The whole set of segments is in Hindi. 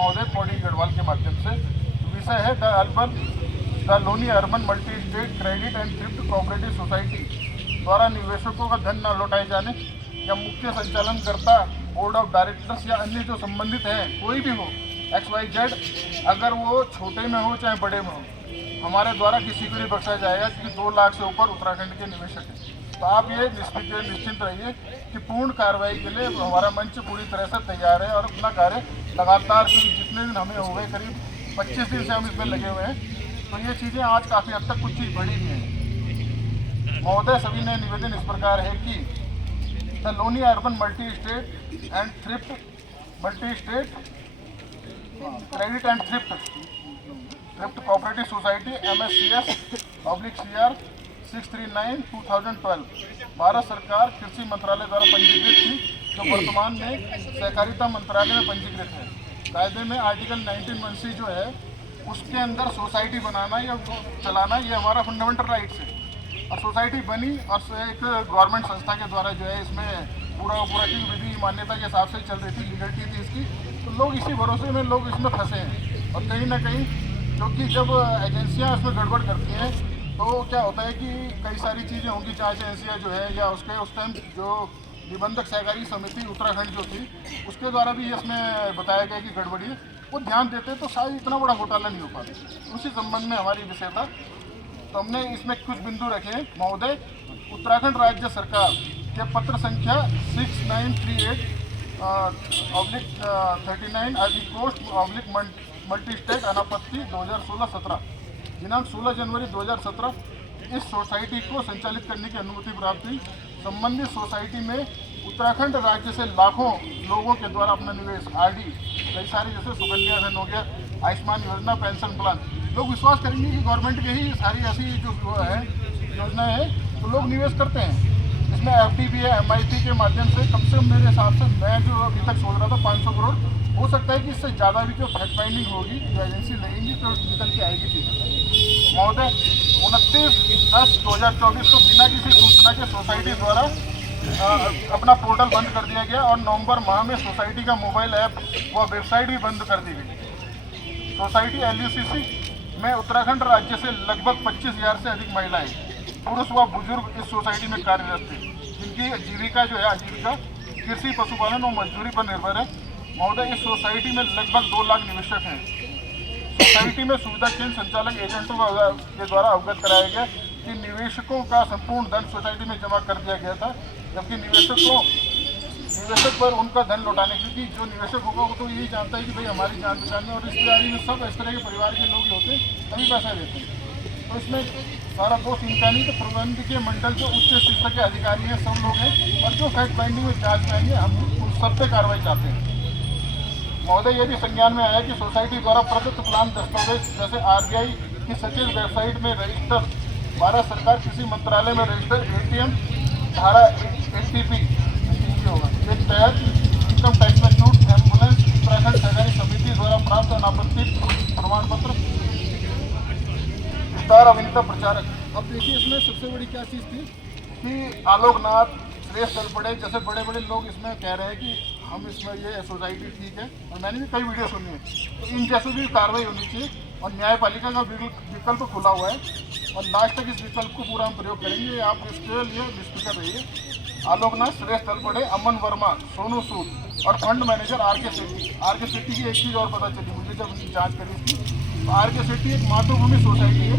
महोदय पौड़ी गढ़वाल के माध्यम से। विषय है the Loni urban multi state credit and thrift cooperative society द्वारा निवेशकों का धन न लौटाए जाने या मुख्य संचालनकर्ता, बोर्ड ऑफ डायरेक्टर्स या अन्य जो संबंधित हैं, कोई भी हो XYZ, अगर वो छोटे में हो चाहे बड़े में हो, हमारे द्वारा किसी को नहीं बख्शा जाएगा, क्योंकि 2 लाख से ऊपर उत्तराखंड के निवेशक हैं। तो आप ये निश्चिंत रहिए कि पूर्ण कार्रवाई के लिए हमारा मंच पूरी तरह से तैयार है और अपना कार्य लगातार, क्योंकि जितने दिन हमें हो गए, करीब 25 दिन से हम इसमें लगे हुए हैं, तो ये चीज़ें आज काफ़ी हद तक कुछ चीज़ बढ़ी भी हैं। महोदय, सभी ने निवेदन इस प्रकार है कि the Loni urban multi state and thrift credit and thrift cooperative society MSCS/CR 639/2012 Bharat सरकार कृषि मंत्रालय द्वारा पंजीकृत थी, जो वर्तमान में सहकारिता मंत्रालय में पंजीकृत है। कायदे में आर्टिकल 19(1) जो है, उसके अंदर सोसाइटी बनाना या चलाना ये हमारा फंडामेंटल राइट्स है। और सोसाइटी बनी और एक गवर्नमेंट संस्था के द्वारा जो है, इसमें पूरा की विधि मान्यता के हिसाब से चल रही थी, लीगलिटी थी इसकी, तो लोग इसी भरोसे में लोग इसमें फंसे हैं। और कहीं ना कहीं क्योंकि जब एजेंसियां इसमें गड़बड़ करती हैं, तो क्या होता है कि कई सारी चीज़ें होंगी, जांच एजेंसियाँ जो है, या उस टाइम जो निबंधक सहकारी समिति उत्तराखंड जो थी, उसके द्वारा भी इसमें बताया गया कि गड़बड़ी है, वो ध्यान देते तो शायद इतना बड़ा घोटाला नहीं हो पाता। उसी संबंध में हमारी विषय था, तो हमने इसमें कुछ बिंदु रखे हैं। महोदय, उत्तराखंड राज्य सरकार के पत्र संख्या 6938/39 अधिकोष्ठ मल्टी स्टेट अनापत्ति 2016-17 दिनांक 16 जनवरी 2017 इस सोसाइटी को संचालित करने की अनुमति प्राप्त हुई। संबंधित सोसाइटी में उत्तराखंड राज्य से लाखों लोगों के द्वारा अपना निवेश RD, कई सारे जैसे सुकन्या धन हो गया, आयुष्मान योजना, पेंशन प्लान, लोग विश्वास करेंगे कि गवर्नमेंट के ही सारी ऐसी जो है योजनाएं हैं, तो लोग निवेश करते हैं। इसमें FD भी है, MIT के माध्यम से कम से कम मेरे हिसाब से, मैं जो अभी तक सोच रहा था 500 करोड़, हो सकता है कि इससे ज़्यादा भी जो फैक्ट फाइंडिंग होगी, जो एजेंसी लगेंगी, तो निकल के आएगी चीज़। महोदय, 29/10/2024 को बिना किसी सूचना के सोसाइटी द्वारा अपना पोर्टल बंद कर दिया गया और नवंबर माह में सोसाइटी का मोबाइल ऐप व वेबसाइट भी बंद कर दी गई। सोसाइटी LUCC में उत्तराखंड राज्य से लगभग 25,000 से अधिक महिलाएं, पुरुष व बुजुर्ग इस सोसाइटी में कार्यरत थे, जिनकी जीविका जो है, आजीविका कृषि, पशुपालन और मजदूरी पर निर्भर है। महोदय, इस सोसाइटी में लगभग 2 लाख निवेशक हैं। सोसाइटी में सुविधा केंद्र संचालक एजेंटों के द्वारा अवगत कराया गया कि निवेशकों का संपूर्ण धन सोसाइटी में जमा कर दिया गया था, जबकि निवेशक पर उनका धन लौटाने, क्योंकि जो निवेशक होगा वो तो यही जानता है कि भाई हमारी जान पहचान में और रिश्तेदारी में सब इस तरह के परिवार के लोग ही होते हैं, तभी पैसा देते हैं। तो इसमें सारा दोष इनका नहीं, तो प्रबंधकीय मंडल जो उच्च शिक्षा के अधिकारी हैं, सब लोग हैं, और जो फैक्ट फाइंडिंग में जांच में आएंगे, हम उन सब पे कार्रवाई चाहते हैं। महोदय, ये भी संज्ञान में आया कि सोसाइटी द्वारा प्रदत्त प्लान दस्तावेज जैसे RBI की सचिव वेबसाइट में रजिस्टर, भारत सरकार कृषि मंत्रालय में रजिस्टर ATM धारा 80P के तहत इनकम टैक्स में छूट, एम्बुलेंस, उत्तराखंड सहकारी समिति द्वारा प्राप्त अनापत्ति प्रमाण पत्र, विस्तार अभिनेता प्रचारक। अब देखिए, इसमें सबसे बड़ी क्या चीज़ थी कि आलोकनाथ, सुरेश तलपड़े जैसे बड़े बड़े लोग इसमें कह रहे हैं कि हम इसमें ये सोसाइटी ठीक है, और मैंने भी कई वीडियो सुनी है, तो इन जैसे भी कार्रवाई होनी चाहिए। और न्यायपालिका का विकल्प खुला हुआ है, और लास्ट तक इस विकल्प को पूरा हम प्रयोग करेंगे। आप इसके लिए निष्पक्ष रहिए। आलोकनाथ, सुरेश तलपड़े, अमन वर्मा, सोनू सूद और फंड मैनेजर RK सेट्टी की एक चीज़ और पता चली मुझे जब जाँच करी इसकी, तो RK सेट्टी एक मातृभूमि सोसाइटी है,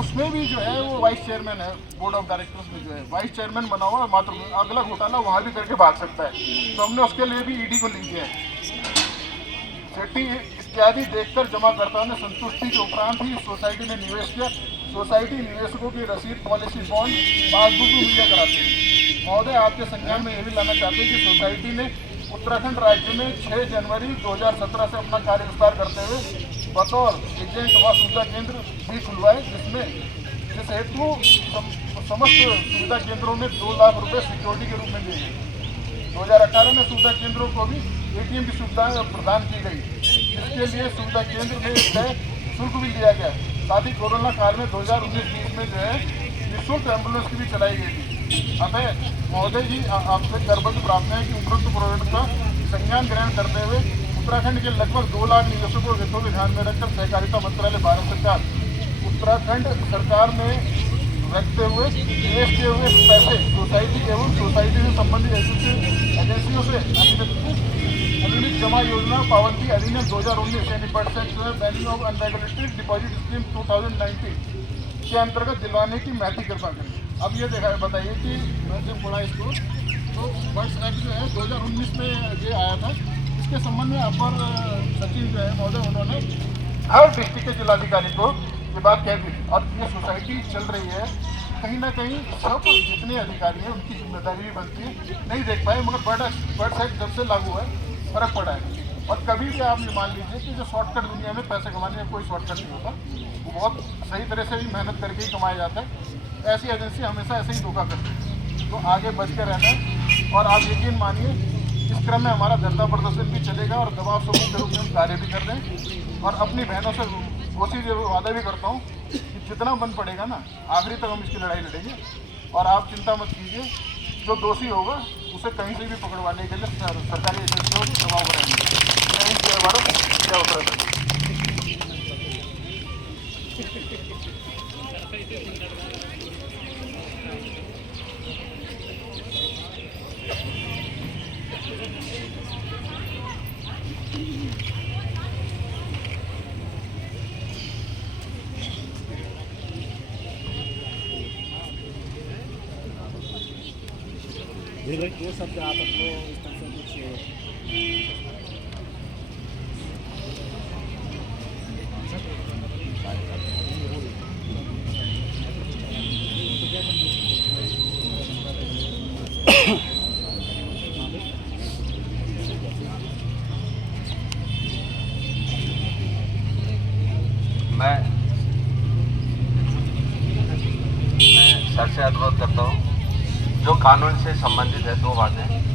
उसमें भी जो है वो वाइस चेयरमैन है, बोर्ड ऑफ डायरेक्टर्स में जो है वाइस चेयरमैन बना हुआ है। मातृभूमि, अगला घोटाला वहाँ भी करके भाग सकता है, तो हमने उसके लिए भी ED को लिंक किया है। सेट्टी इत्यादि देखकर जमाकर्ताओं ने संतुष्टि के उपरांत ही सोसाइटी में निवेश किया। सोसाइटी निवेशकों की रसीद, पॉलिसी, बॉन्ड, पासबुक भी मुहैया कराती है। महोदय, आपके संज्ञान में यह भी लाना चाहते हैं कि सोसाइटी ने उत्तराखंड राज्य में 6 जनवरी 2017 से अपना कार्य विस्तार करते हुए बतौर एजेंट व सुविधा केंद्र भी खुलवाए, जिस हेतु समस्त सुविधा केंद्रों में 2 लाख रुपये सिक्योरिटी के रूप में दिए गए। 2018 में सुविधा केंद्रों को भी ATM की सुविधाएं प्रदान की गई, जिसके लिए सुविधा केंद्र में तय शुल्क भी लिया गया। साथ ही कोरोना काल में 2019-20 में जो है निःशुल्क एम्बुलेंस की भी चलाई गई थी। अतः महोदय जी, आपसे गर्भवती प्राप्त है कि उपरोक्त प्रोजेक्ट का संज्ञान ग्रहण करते हुए उत्तराखंड के लगभग 2 लाख निवेशकों के हितों को ध्यान में रखकर सहकारिता मंत्रालय भारत सरकार उत्तराखंड सरकार ने रखते हुए निवेश किए हुए पैसे सोसाइटी एवं सोसाइटी से संबंधित एजेंसियों से अनियमित जमा योजना पावती अधिनियम 2019 यानी banning of unregulated deposit scheme 2019 के अंतर्गत दिलवाने की महती कृपा करें। अब ये बताइए कि मैं जब पढ़ा इसको तो बर्ड्स एक्ट जो है 2019 में ये आया था, इसके संबंध में अपर सचिव जो है महोदय उन्होंने हर डिस्ट्रिक्ट के जिलाधिकारी को ये बात कह दी और ये सोसाइटी चल रही है, कहीं ना कहीं सब जितने अधिकारी हैं उनकी जिम्मेदारी भी बनती है। नहीं देख पाए मगर बर्ड्स एक्ट जब से लागू है फर्क पड़ा है। और कभी भी आप ये मान लीजिए कि जो शॉर्टकट दुनिया में पैसे कमाने में कोई शॉर्टकट नहीं होता, वो बहुत सही तरह से भी मेहनत करके ही कमाया जाता है। ऐसी एजेंसी हमेशा ऐसे ही धोखा करती है, तो आगे बच कर रहना है। और आप यकीन मानिए इस क्रम में हमारा धरना प्रदर्शन भी चलेगा और दबाव समूह के रूप में हम कार्य भी कर रहे हैं। और अपनी बहनों से कोशिश वादा भी करता हूँ कि जितना बन पड़ेगा ना आखिरी तक हम इसकी लड़ाई लड़ेंगे। और आप चिंता मत कीजिए, जो दोषी होगा उसे कहीं से भी पकड़वाने के लिए सरकारी एजेंसियों को दबाव बनाएंगे। जय हिंद, जय भारत, जय उत्तराखंड। दो शब्द आप अपने इस तरह से कुछ मैं सर से अनुरोध करता हूँ, जो कानून से संबंधित है 2 बातें।